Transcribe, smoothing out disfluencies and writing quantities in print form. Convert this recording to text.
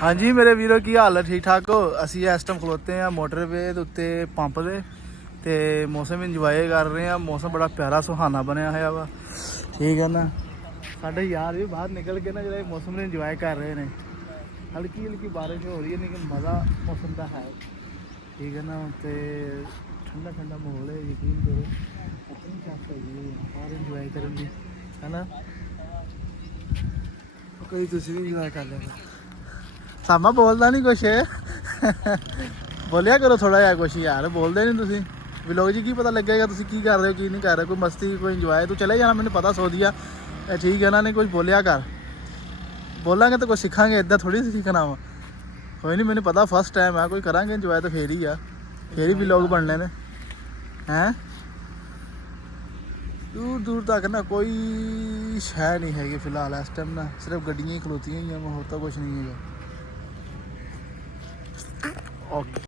हाँ जी मेरे वीरो की हाल है ठीक ठाक हो। असी इस टाइम खलोते हैं मोटरवे के उत्ते पंप दे ते मौसम इंजॉय कर रहे हैं। मौसम बड़ा प्यारा सुहाना बनया है वा ठीक है ना। साढ़े यार भी बाहर निकल के ना जो मौसम ने इंजॉय कर रहे हैं। हल्की हल्की बारिश हो रही है लेकिन मज़ा मौसम का है ठीक है ना। तो ठंडा ठंडा माहौल है यकीन करो अपनी छत है बाहर इंजॉय करने है ना। कोई तुम भी इंजॉय कर लेना। सामा बोलता नहीं कुछ बोलिया करो थोड़ा जहा कुछ यार बोलते नहीं तुम व्लॉग जी की पता लगेगा तुम की कर रहे हो की नहीं कर रहे। कोई मस्ती कोई इंजॉय तू चले जाना मैंने पता सो दिया ठीक है ना। नहीं कुछ बोलिया कर बोलांगे तो कुछ सीखांगे इदा थोड़ी सीखना वा कोई नहीं मैंने पता फर्स्ट टाइम है कोई करांगे इंजॉय तो फिर ही आ फिर ही व्लॉग बनने ने हैं। दूर दूर तक ना कोई शह नहीं हैगी फिलहाल इस टाइम ना सिर्फ गड्डियाँ ही खलोतियां ही हैं होता कुछ नहीं है। ओके